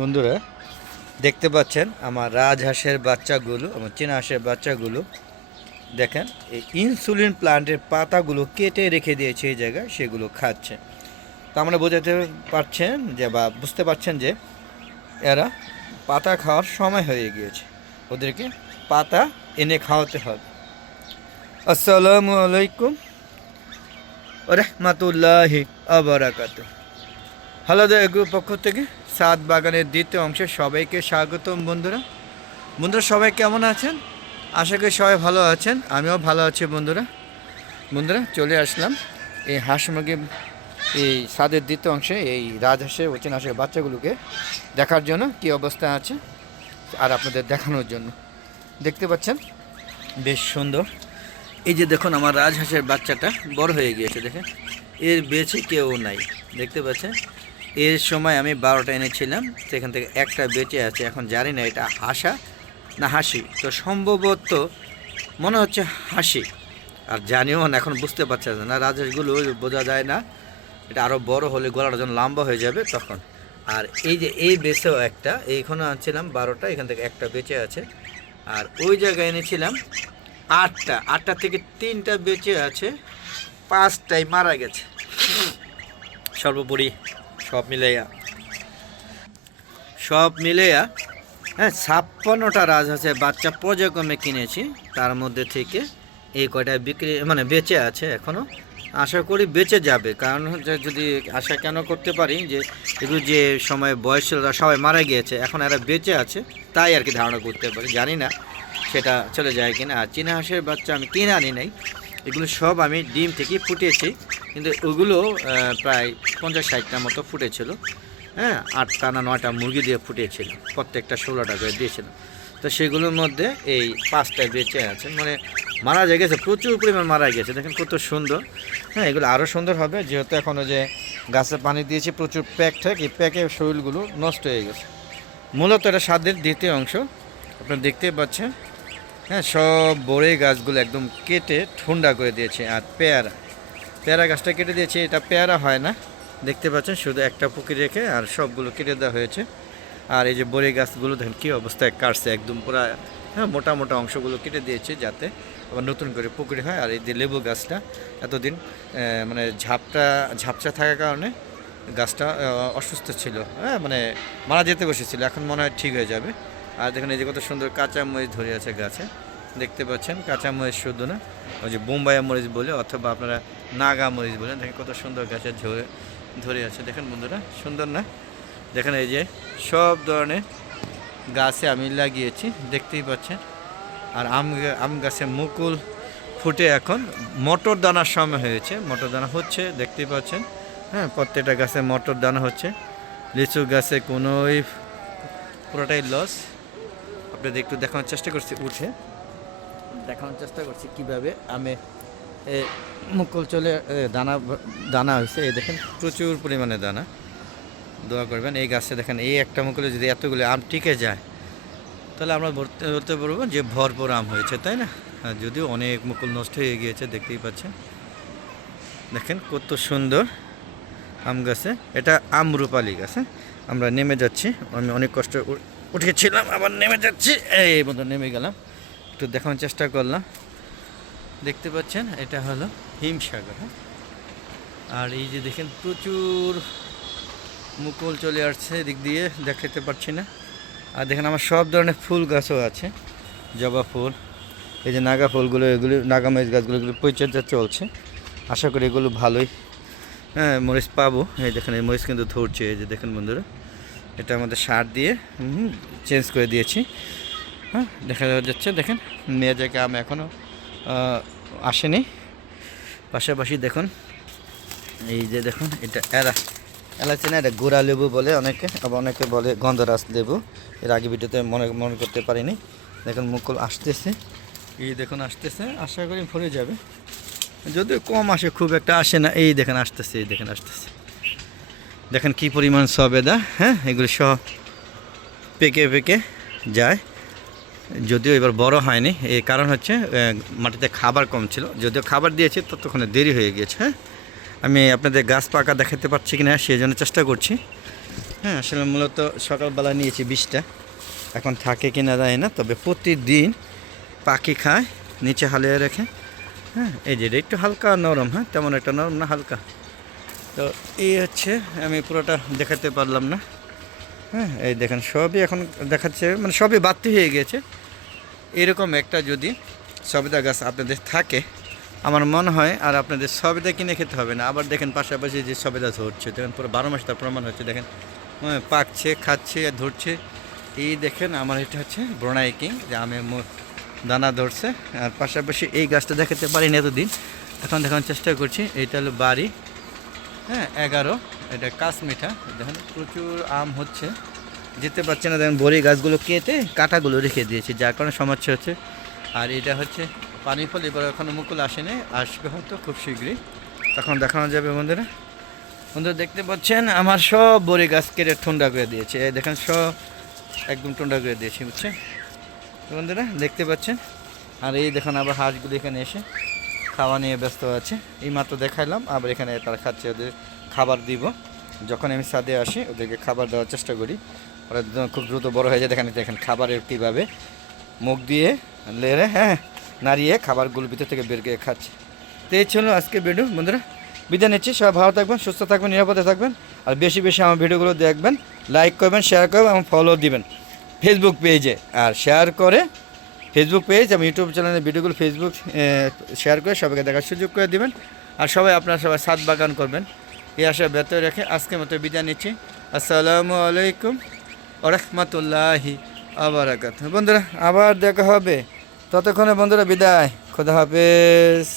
বন্ধুরা দেখতে পাচ্ছেন আমার রাজহাঁসের বাচ্চাগুলো, আমার চীনা হাঁসের বাচ্চাগুলো দেখেন এই ইনসুলিন প্লান্টের পাতাগুলো কেটে রেখে দিয়েছে এই জায়গায়, সেগুলো খাচ্ছে। তো আমরা বোঝাতে পারছেন যে বা বুঝতে পারছেন যে এরা পাতা খাওয়ার সময় হয়ে গিয়েছে, ওদেরকে পাতা এনে খাওয়াতে হবে। আসসালামু আলাইকুম রহমতুল্লাহি আবরাকাতুহু। হালাদা এগ্রো পক্ষ থেকে সাত বাগানের দ্বিতীয় অংশে সবাইকে স্বাগতম। বন্ধুরা সবাই কেমন আছেন? আশা করি সবাই ভালো আছেন, আমিও ভালো আছি। বন্ধুরা চলে আসলাম এই হাঁস মুরগি এই সাদের দ্বিতীয় অংশে এই রাজহাঁসের ও চীনা হাঁসের বাচ্চাগুলোকে দেখার জন্য কী অবস্থা আছে আর আপনাদের দেখানোর জন্য। দেখতে পাচ্ছেন বেশ সুন্দর। এই যে দেখুন আমার রাজহাঁসের বাচ্চাটা বড় হয়ে গিয়েছে, দেখেন এর বেঁচে কেউ নাই। দেখতে পাচ্ছেন এর সময় আমি 12টা এনেছিলাম, সেখান থেকে একটা বেঁচে আছে। এখন জানি না এটা হাঁসা না হাসি, তো সম্ভবত মনে হচ্ছে হাসি, আর জানিও না, এখন বুঝতে পারছে না। রাজহাঁসগুলো বোঝা যায় না, এটা আরও বড় হলে গলাটা যখন লম্বা হয়ে যাবে তখন। আর এই যে এই বেঁচেও একটা, এইখানে আনছিলাম 12টা, এখান থেকে একটা বেঁচে আছে। আর ওই জায়গায় এনেছিলাম 8টা থেকে 3টা বেঁচে আছে, 5টাই মারা গেছে। সর্বোপরি সব মিলাইয়া হ্যাঁ 56টা রাজহাঁসের বাচ্চা পর্যায়ক্রমে কিনেছি, তার মধ্যে থেকে এই কয়টা বিক্রি মানে বেঁচে আছে এখনও। আশা করি বেঁচে যাবে, কারণ হচ্ছে যদি আশা কেন করতে পারি যে এগুলো যে সময় বয়স ছিল সবাই মারা গিয়েছে, এখন এরা বেঁচে আছে তাই আর কি ধারণা করতে পারি, জানি না সেটা চলে যায় কিনা। আর চীনা হাঁসের বাচ্চা আমি কিনে আনি নাই, এগুলো সব আমি ডিম থেকে ফুটিয়েছি, কিন্তু ওগুলো প্রায় 50-60টার মতো ফুটেছিল। হ্যাঁ 8টা না 9টা মুরগি দিয়ে ফুটিয়েছিল, প্রত্যেকটা 16 টাকা করে দিয়েছিল। তো সেগুলোর মধ্যে এই 5টা বেঁচে আছে, মানে মারা গেছে, প্রচুর পরিমাণ মারা গেছে। দেখেন কত সুন্দর। হ্যাঁ এগুলো আরও সুন্দর হবে, যেহেতু এখনও যে গাছে পানি দিয়েছি প্রচুর প্যাক থাকে, এই প্যাকের শরীরগুলো নষ্ট হয়ে গেছে। মূলত এটা স্বাদের দ্বিতীয় অংশ, আপনারা দেখতেই পাচ্ছেন। হ্যাঁ সব বড়ই গাছগুলো একদম কেটে ঠুন্ডা করে দিয়েছে। আর পেয়ারা গাছটা কেটে দিয়েছে, এটা পেয়ারা হয় না, দেখতে পাচ্ছেন শুধু একটা পুকুর রেখে আর সবগুলো কেটে দেওয়া হয়েছে। আর এই যে বড়ই গাছগুলো দেখেন কী অবস্থায় কাটছে, একদম পুরা হ্যাঁ মোটা মোটা অংশগুলো কেটে দিয়েছে যাতে আবার নতুন করে পুকুরে হয়। আর এই যে লেবু গাছটা এতদিন মানে ঝাপসা থাকার কারণে গাছটা অসুস্থ ছিল, হ্যাঁ মানে মারা যেতে বসেছিল, এখন মনে হয় ঠিক হয়ে যাবে। আর দেখেন এই যে কত সুন্দর কাঁচা মরিচ ধরে আছে গাছে, দেখতে পাচ্ছেন। কাঁচা মরিচ শুধু না, ওই যে বোম্বাইয়া মরিচ বলে অথবা আপনারা নাগা মরিচ বলেন, দেখেন কত সুন্দর গাছে ধরে আছে। দেখেন বন্ধুরা সুন্দর না? দেখেন এই যে সব ধরনের গাছে আমি লাগিয়েছি, দেখতেই পাচ্ছেন। আর আম গাছে মুকুল ফুটে এখন মটর দানার সময় হয়েছে, মটর দানা হচ্ছে, দেখতেই পাচ্ছেন। হ্যাঁ প্রত্যেকটা গাছে মটর দানা হচ্ছে। লিচু গাছে কোনোই পুরোটাই লস। আপনাদের একটু দেখানোর চেষ্টা করছি, দেখানোর চেষ্টা করছি কীভাবে আমি মুকুল চলে দানা হয়েছে। এই দেখেন প্রচুর পরিমাণে দানা। দোয়া করবেন এই গাছে দেখেন এই একটা মুকুলে যদি এতগুলো আম টিকে যায় তাহলে আমরা বলতে পারবো যে ভরপুর আম হয়েছে, তাই না? যদিও অনেক মুকুল নষ্ট হয়ে গিয়েছে, দেখতেই পাচ্ছেন। দেখেন কত সুন্দর আম গাছে, এটা আমরুপালি গাছে। আমরা নেমে যাচ্ছি, আমি অনেক কষ্ট উঠেছিলাম আবার নেমে যাচ্ছি, এই মতো নেমে গেলাম, একটু দেখানোর চেষ্টা করলাম। দেখতে পাচ্ছেন এটা হলো হিমসাগর। হ্যাঁ আর এই যে দেখেন প্রচুর মুকুল চলে আসছে, এদিক দিয়ে দেখাতে পারছি না। আর দেখেন আমার সব ধরনের ফুল গাছও আছে, জবা ফুল, এই যে নাগা ফুলগুলো, এগুলি নাগা মরিচ গাছগুলো, এগুলো পরিচর্যা চলছে। আশা করি এগুলো ভালোই হ্যাঁ মরিচ পাবো। এই দেখেন এই মরিচ কিন্তু ধরছে, এই যে দেখেন বন্ধুরা, এটা আমাদের সার দিয়ে চেঞ্জ করে দিয়েছি। হ্যাঁ দেখা যাচ্ছে, দেখেন মেয়াজাকে আম এখনও আসেনি। পাশাপাশি দেখুন এই যে দেখুন এটা এলাচি না, এটা গুড়া লেবু বলে অনেকে, আবার অনেকে বলে গন্ধরাজ লেবু। এর আগে ভিডিওতে মনে করতে পারিনি। দেখুন মুকুল আসতেছে, এই দেখুন আসতেছে, আশা করি ভরে যাবে, যদিও কম আসে, খুব একটা আসে না। এই দেখেন আসতেছে, এই দেখেন আসতেছে, দেখেন কী পরিমাণ সবেদা। হ্যাঁ এগুলো সব পেকে যায়, যদিও এবার বড় হয়নি। এই কারণ হচ্ছে মাটিতে খাবার কম ছিল, যদিও খাবার দিয়েছি ততক্ষণে দেরি হয়ে গিয়েছে। হ্যাঁ আমি আপনাদের গাছ পাকা দেখাতে পারছি কিনা সেই জন্য চেষ্টা করছি। হ্যাঁ, আসলে মূলত সকালবেলা নিয়েছি 20টা, এখন থাকে কিনা যায় না, তবে প্রতিদিন পাখি খায়, নিচে হালিয়ে রেখে। হ্যাঁ, এই যে এটা একটু হালকা নরম, হ্যাঁ তেমন একটা নরম না, হালকা। তো এই হচ্ছে, আমি পুরোটা দেখাতে পারলাম না। হ্যাঁ, এই দেখেন সবই এখন দেখাচ্ছে, মানে সবই বাড়তি হয়ে গেছে। এরকম একটা যদি সবেদা গাছ আপনাদের থাকে, আমার মনে হয় আর আপনাদের সবেদা কিনে খেতে হবে না। আবার দেখেন পাশাপাশি যে সবেদা ধরছে, দেখেন পুরো 12 মাস তার প্রমাণ হচ্ছে। দেখেন পাকছে, খাচ্ছে, ধরছে। এই দেখেন আমার এটা হচ্ছে ব্রোনাই কিং, যে আমি দানা ধরছে। আর পাশাপাশি এই গাছটা দেখাতে পারিনি এতদিন, এখন দেখানোর চেষ্টা করছি। এইটা হলো বাড়ি, হ্যাঁ 11, এটা কাশমিঠা। দেখেন প্রচুর আম হচ্ছে, যেতে পারছে না। দেখেন বড়ি গাছগুলো কেটে কাঁটাগুলো রেখে দিয়েছি, যার কারণে সমস্যা হচ্ছে। আর এটা হচ্ছে পানি ফল, এবার এখনও মুকুল আসেনি, আসবে হয়তো খুব শীঘ্রই, তখন দেখানো যাবে। বন্ধুরা বন্ধুরা দেখতে পাচ্ছেন আমার সব বড়ি গাছ কেটে ঠুন্ডা করে দিয়েছে। এই দেখেন সব একদম ঠুন্ডা করে দিয়েছি, বুঝছেন বন্ধুরা, দেখতে পাচ্ছেন। আর এই দেখেন আবার হাঁসগুলো এখানে এসে খাওয়া নিয়ে ব্যস্ত আছে। এই মাত্র দেখাইলাম, আবার এখানে তারা খাচ্ছে। ওদের খাবার দিব, যখন আমি ছাদে আসি ওদেরকে খাবার দেওয়ার চেষ্টা করি। ওরা খুব দ্রুত বড় হয়ে যায়। দেখেন দেখেন খাবারের কীভাবে মুখ দিয়ে লেড়ে, হ্যাঁ নাড়িয়ে খাবারগুলো ভিতর থেকে বের করে খাচ্ছে। তো এই ছিল আজকে ভিডিও। বন্ধুরা বিদায় নিচ্ছি, সবাই ভালো থাকবেন, সুস্থ থাকবেন, নিরাপদে থাকবেন। আর বেশি বেশি আমার ভিডিওগুলো দেখবেন, লাইক করবেন, শেয়ার করবেন এবং ফলো দিবেন ফেসবুক পেজে। আর শেয়ার করে ফেসবুক পেজ এবং ইউটিউব চ্যানেলের ভিডিওগুলো ফেসবুক শেয়ার করে সবাইকে দেখার সুযোগ করে দেবেন। আর সবাই আপনারা সবাই ছাদ বাগান করবেন, এই আশা ব্যর্থ রেখে আজকের মতো বিদায় নিচ্ছি। আসসালামু আলাইকুম ওয়া রাহমাতুল্লাহি ওয়া বারাকাতুহু। বন্ধুরা আবার দেখা হবে, ততক্ষণে বন্ধুরা বিদায়, খোদা হাফেজ।